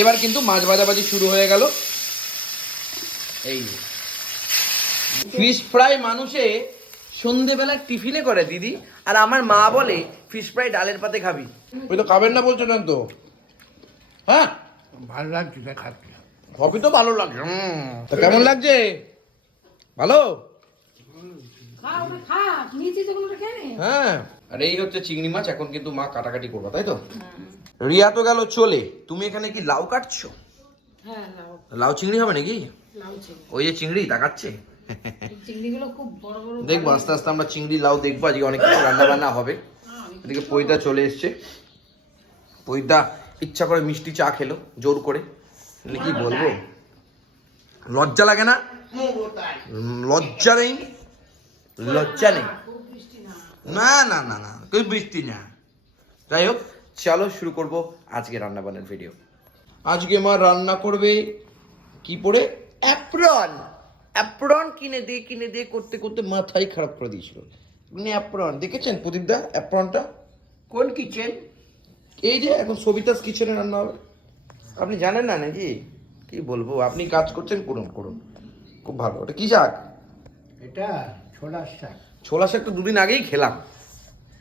এবার কিন্তু মাছ ভাজাভাজি শুরু হয়ে গেল। এই ফিশ ফ্রাই মানুষে সন্ধেবেলা টিফিনে করে দিদি। আর আমার মা বলে ফিশ ফ্রাই ডালের পাতে খাবি। ওই তো খাবেন না বলছো না তো? হ্যাঁ? ভালো লাগছে তাই খাচ্ছি। সবই তো ভালো লাগে তা কেমন লাগছে? ভালো? নে। হ্যাঁ। আর এই হচ্ছে চিংড়ি মাছ এখন কিন্তু মা কাটাকাটি করব তাই তো? রিয়া তো গেল চলে। তুমি এখানে কি লাউ কাটছো? হ্যাঁ লাউ। লাউ চিংড়ি হবে নাকি? লাউ ওই যে চিংড়ি তাকাচ্ছে এই চিংড়িগুলো খুব বড় বড় দেখব আস্তে আস্তে আমরা চিংড়ি লাউ দেখব। আজকে অনেক কিছু রান্না বান্না হবে। এদিকে পৈদা চলে এসছে। পৈদা ইচ্ছা করে মিষ্টি চা খেলো জোর করে। কি বলব? লজ্জা লাগে না? লজ্জা নেই? লজ্জা নেই? না। না না না কেউ বৃষ্টি না। যাই হোক চলো শুরু করব আজকে রান্না বান্নার ভিডিও আজকে মা রান্না করবে কি পরে? অ্যাপ্রন। অ্যাপ্রন কিনে দিয়ে কিনে দিয়ে করতে করতে মাথাই খারাপ করে দিয়েছিল। মানে অ্যাপ্রন দেখেছেন প্রদীপদা অ্যাপ্রনটা? কোন কিচেন? এই যে এখন সবিতাস কিচেনে রান্না হবে। আপনি জানেন না নাকি? কি বলব আপনি কাজ করছেন করুন করুন। খুব ভালো। ওটা কি শাক? এটা ছোলার শাক। ছোলা শাক তো দুদিন আগেই খেলাম।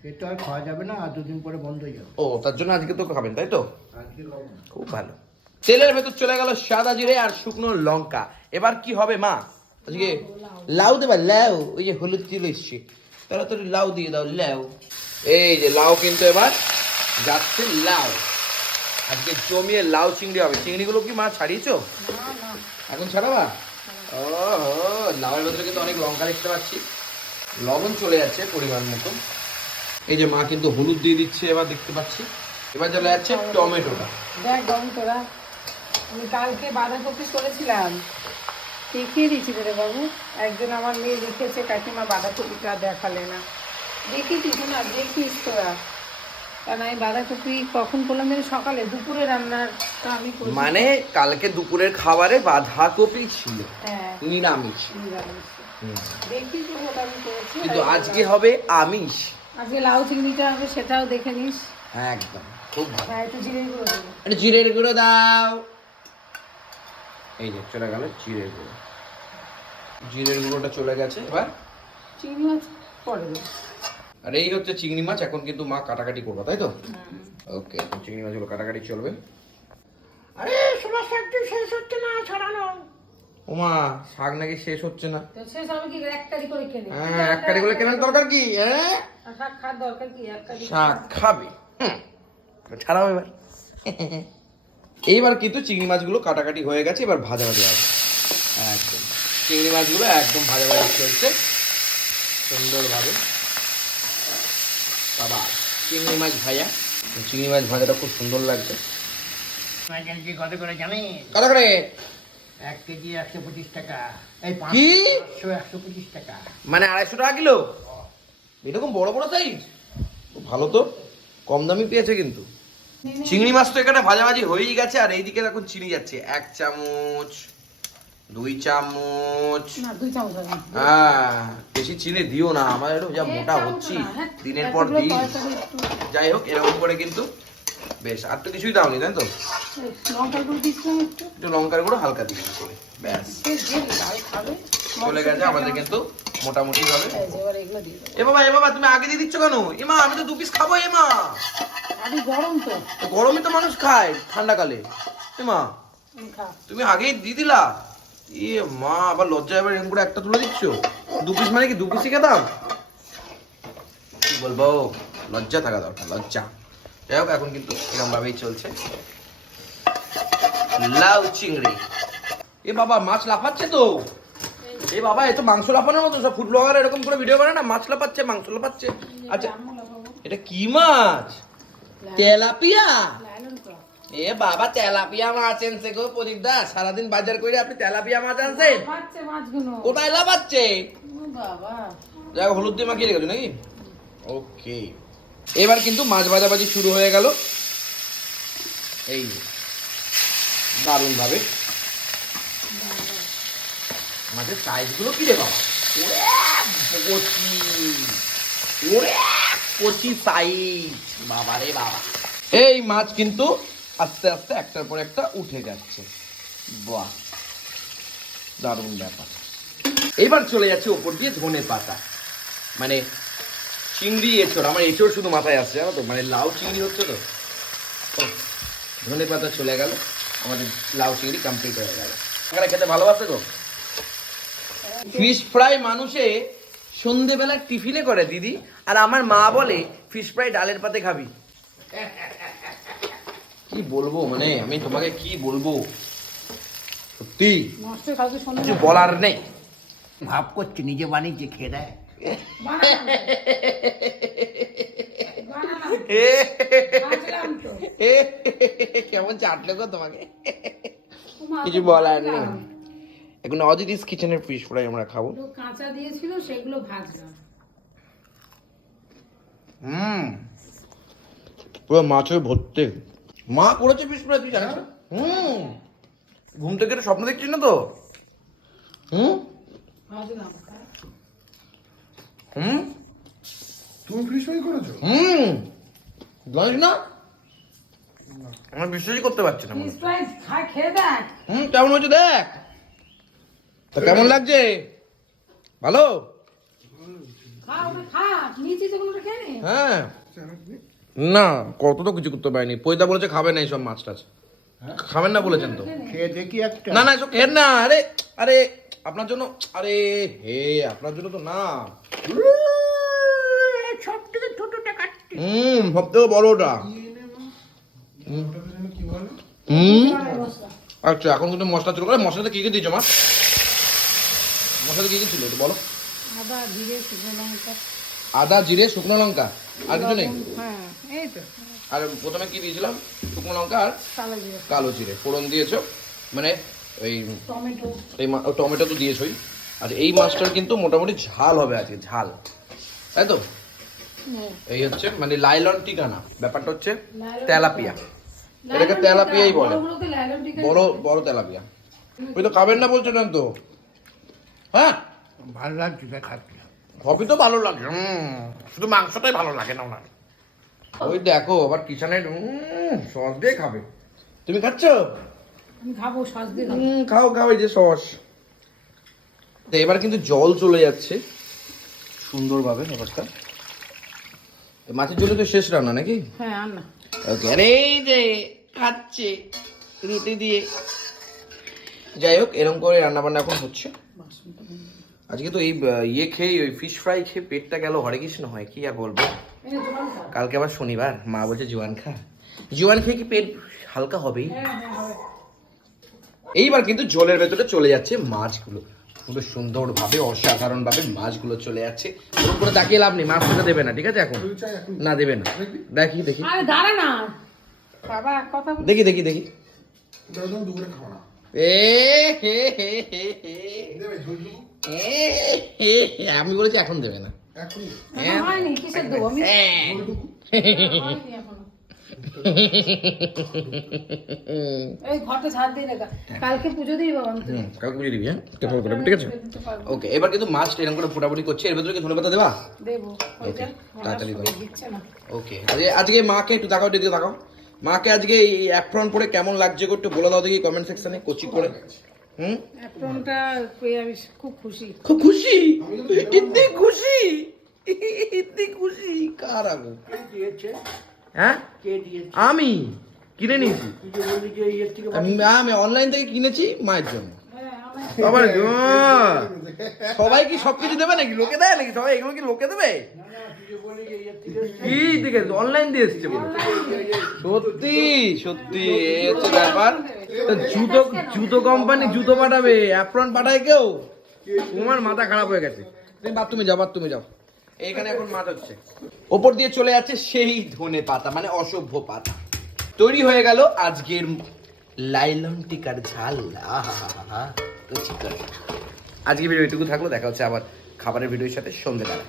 এটা আর খাওয়া যাবে না আর দুদিন পরে বন্ধ হয়ে যাবে। ও তার জন্য আজকে তো খাবেন তাই তো? আজকে খাব না। খুব ভালো। তেলের ভেতর চলে গেল সাদা জিরে আর শুকনো লঙ্কা। এবার কি হবে মা? আজকে লাউ দেবা লাউ ওই যে হলুদ চলে এসছে। তাড়াতাড়ি লাউ দিয়ে দাও লাউ। এই যে লাউ কিন্তু এবার যাচ্ছে লাউ। আজকে জমিয়ে লাউ চিংড়ি হবে। চিংড়িগুলো কি মা ছাড়িয়েছো? এখন ছাড়াবা? ও লাউয়ের ভেতরে কিন্তু অনেক লঙ্কা দেখতে পাচ্ছি। লবণ চলে যাচ্ছে পরিমাণ মতো এই যে মা কিন্তু হলুদ দিয়ে দিচ্ছে এবার দেখতে পাচ্ছি। এবার চলে যাচ্ছে টমেটোটা। দেখ তোরা আমি কালকে বাঁধাকপি করেছিলাম। দেখিয়ে দিয়েছিল রে বাবু। একজন আমার মেয়ে লিখেছে কাকিমা বাঁধাকপিটা দেখালে না। দেখি কিছু না দেখিস তোরা। কারণ আমি বাঁধাকপি কখন করলাম জানি? সকালে দুপুরে রান্নাটা আমি মানে কালকে দুপুরের খাবারে বাঁধাকপি ছিল। হ্যাঁ। নিরামিষ। নিরামিষ। দেখি তো আমি করেছি। কিন্তু আজকে হবে আমিষ। আজকে লাউ চিংড়িটা হবে সেটাও দেখে নিস। হ্যাঁ একদম খুব ভালো। হ্যাঁ একটু জিরে গুঁড়ো দেবো। একটু জিরের গুঁড়ো দাও। এই যে চলে গেল জিরের গুঁড়ো। জিরের গুঁড়োটা চলে গেছে এবার? চিংড়ি মাছ পরে দেবো। আর এই হচ্ছে চিংড়ি মাছ এখন কিন্তু মা কাটাকাটি করব তাই তো? ওকে চিংড়ি মাছগুলো কাটাকাটি চলবে। আরে ছোলার শাক তো শেষ হচ্ছে না ছড়ানো। ওমা শাক নাকি শেষ হচ্ছে না। তো শেষ হবে কি এক কারি করে খেলে হ্যাঁ এক কাটি করে কেনার দরকার কি? হ্যাঁ? শাক খাবে। ছাড়াও এবার। এইবার কিন্তু চিংড়ি মাছগুলো কাটাকাটি হয়ে গেছে এবার ভাজা ভাজা হবে। একদম। চিংড়ি মাছগুলো একদম ভাজা ভাজা চলছে। সুন্দরভাবে। বাবা চিংড়ি মাছ ভাজা। চিংড়ি মাছ ভাজাটা খুব সুন্দর লাগছে। কত করে কত করে? এক কেজি একশো পঁচিশ টাকা। এই কি? পাঁচশো একশো পঁচিশ টাকা। মানে আড়াইশো টাকা কিলো? এরকম বড় বড় সাইজ ভালো তো কম দামি পেয়েছে কিন্তু। চিংড়ি মাছ তো এখানে ভাজাভাজি হয়েই গেছে আর এইদিকে এখন চিনি যাচ্ছে। এক চামচ দুই চামচ। হ্যাঁ বেশি চিনি দিও না আমার একটু যা মোটা হচ্ছি হ্যাঁ, দিনের পর দিন। যাই হোক এরকম করে কিন্তু বেশ আর তো কিছুই দাওনি তাই তো? একটু। লঙ্কার গুঁড়ো হালকা দিয়ে ব্যাস। চলে গেছে আমাদের কিন্তু মোটামুটি দেবো। এ বাবা এ বাবা তুমি আগে দিয়ে দিচ্ছ কেন? এমা আমি তো দু পিস খাব এমা আরে গরম তো। গরমে তো মানুষ খায় ঠান্ডাকালে। এমা তুমি আগেই দিয়ে দিলা। ইয়ে মা আবার লজ্জা এবার এরকম করে একটা তুলে দিচ্ছ? দু পিস মানে কি? দু পিসই খেতাম? কি বলব? লজ্জা থাকা দরকার লজ্জা। যাই হোক এখন কিন্তু এরকম ভাবেই চলছে। লাউ চিংড়ি। এ বাবা মাছ লাফাচ্ছে তো। এ বাবা এ তো মাংস লাফানোর মতো সব ফুড ব্লগার এরকম করে ভিডিও করে না? মাছ লাফাচ্ছে মাংস লাফাচ্ছে। আচ্ছা এটা কি মাছ? তেলাপিয়া? এ বাবা তেলাপিয়া মাছ আনছে গো প্রদীপ দা। সারাদিন বাজার করে আপনি তেলাপিয়া মাছ আনছেন? কোথায় লাফাচ্ছে? যাই হলুদ দিয়ে মাখিয়ে রেখেছো নাকি? ওকে। এবার কিন্তু মাছ ভাজাভাজি শুরু হয়ে গেল। এই দারুণ ভাবে মাছের সাইজগুলো কি রে বাবা? ওরে কচি ওরে কচি সাইজ বাবা বাবা। এই মাছ কিন্তু আস্তে আস্তে একটার পর একটা উঠে যাচ্ছে। বাহ, দারুণ ব্যাপার। এবার চলে যাচ্ছে ওপর দিয়ে ধনে পাতা। মানে চিংড়ি, এঁচড়। আমার এঁচড় শুধু মাথায় আসছে, জানো তো? মানে লাউ চিংড়ি হচ্ছে তো? ধনে পাতা চলে গেল। আমাদের লাউ চিংড়ি কমপ্লিট হয়ে গেল। খেতে ভালোবাসে তো ফিশ ফ্রাই মানুষে সন্ধেবেলা টিফিনে করে দিদি। আর আমার মা বলে ফিশ ফ্রাই ডালের পাতে খাবি। কি বলব মানে আমি তোমাকে কি বলব? সত্যি? কিছু বলার নেই। ভাব করছে নিজে বানিয়েছে খেয়ে দেয় কেমন চাটলো গো তোমাকে? কিছু বলার নেই। এখন অদিতিস কিচেনের ফিশ ফ্রাই আমরা খাব। কাঁচা দিয়েছিল সেগুলো ভাজলাম হুম। পুরো মাছের ভর্তি। মা করেছে ফিশ ফ্রাই তুই জানিস হুম। ঘুম থেকে একটা স্বপ্ন দেখছিস না তো? হুম? হুম? তুমি ফিশ ফ্রাই করেছ? হুম। জানিস না? আমার বিশ্বাসই করতে পারছি না। ফিশ ফ্রাই খাই খেয়ে দেখ। হুম কেমন হয়েছে দেখ? তো কেমন লাগছে? ভালো? খেয়ে হ্যাঁ। না কত তো কিছু করতে পারিনি। পয়দা বলেছে খাবে না এইসব মাছ টাছ। খাবেন না বলেছেন তো। খেয়ে দেখি একটা। না না এসব খেন না। আরে আরে আপনার জন্য আরে হে আপনার জন্য তো না। সব থেকে ছোটটা কাটতে। হুম সব থেকে বড় ওটা ওটাতে যেন কি বলে? হুম। আচ্ছা এখন কিন্তু মশলা চলে গেলে মশলাতে কি কি দিয়েছ মা? মশলাতে কি কি ছিল একটু বলো? আদা জিরে শুকনো লঙ্কা। আদা জিরে শুকনো লঙ্কা? আর কিছু নেই? হ্যাঁ এই তো। আর প্রথমে কি দিয়েছিলাম? শুকনো লঙ্কা আর কালো জিরে। কালো জিরে। ফোড়ন দিয়েছ? মানে ওই টমেটো। এই টমেটো তো দিয়েছই। আর এই মাছটার কিন্তু মোটামুটি ঝাল হবে আজকে ঝাল। তাই তো? এই হচ্ছে মানে লাইলন টিকানা। ব্যাপারটা হচ্ছে তেলাপিয়া। এটাকে তেলাপিয়াই বলে। বড় বড় তেলাপিয়া। ওই তো খাবেন না বলছেন তো? হ্যাঁ? ভালো লাগছে তাই খাচ্ছি। সবই তো ভালো লাগে শুধু মাংসটাই ভালো লাগে না ওনার। ওই দেখো আবার কিষানের সস দিয়ে খাবে। তুমি খাচ্ছ? আমি খাব সস দিয়ে খাও খাও এই যে সস। তো এবার কিন্তু জল চলে যাচ্ছে সুন্দরভাবে ব্যাপারটা। মাছের জন্য তো শেষ রান্না নাকি? হ্যাঁ আর না ওকে আরে এই যে খাচ্ছে রুটি দিয়ে। যাই হোক এরকম করে রান্না বান্না এখন হচ্ছে। আজকে তো এই ইয়ে খেয়ে ওই ফিশ ফ্রাই খেয়ে পেটটা গেল হরে কৃষ্ণ হয় কি আর বলব। কালকে আবার শনিবার মা বলছে জোয়ান খা। জোয়ান খেয়ে কি পেট হালকা হবেই? হ্যাঁ হ্যাঁ হবে। এইবার কিন্তু জলের ভেতরে চলে যাচ্ছে মাছগুলো। পুরো সুন্দরভাবে অসাধারণভাবে মাছগুলো চলে যাচ্ছে। ওরকম করে তাকিয়ে লাভ নেই মাছটা দেবে না ঠিক আছে এখন? না দেবে না। দেখি দেখি। আরে দাঁড়া না। বাবা এক কথা বল। দেখি দেখি দেখি। আমি বলেছি এখন দেবে না হ্যাঁ। হ্যাঁ ওকে এবার কিন্তু এরকম করে করছে এর ওকে আজকে মাকে একটু তাকাও দিকে তাকাও মাকে আজকে এই অ্যাপ্রন পরে কেমন লাগছে একটু বলে দাও দেখি কমেন্ট সেকশনে কচি করে। হুম? অ্যাপ্রনটা পেয়ে আমি খুব খুশি। খুব খুশি? ইতনি খুশি? ইতনি খুশি? কার আগো কে দিয়েছে? হ্যাঁ? কে দিয়েছে? আমি? কিনে নিয়েছি। তুই যে যে ইয়ের থেকে আমি আমি অনলাইন থেকে কিনেছি মায়ের জন্য। হ্যাঁ আমার আবার আহ, সবাই কি সবকিছু দেবে নাকি? লোকে দেয় নাকি? সবাই এগুলো কি লোকে দেবে? কি দিকে অনলাইন দিয়ে এসছে বলে। সত্যি সত্যি এই হচ্ছে ব্যাপার। জুতো জুতো কোম্পানি জুতো পাঠাবে অ্যাপ্রন পাঠায় কেউ? তোমার মাথা খারাপ হয়ে গেছে। তুমি বাথরুমে যাও বাথরুমে যাও। এইখানে এখন মাঠ হচ্ছে। ওপর দিয়ে চলে যাচ্ছে সেই ধনে পাতা মানে অসভ্য পাতা। তৈরি হয়ে গেল আজকের লাইলন টিকার ঝাল আহা আজকে ভিডিও এটুকু থাকল দেখা হচ্ছে আবার খাবারের ভিডিওর সাথে সন্ধ্যেবেলা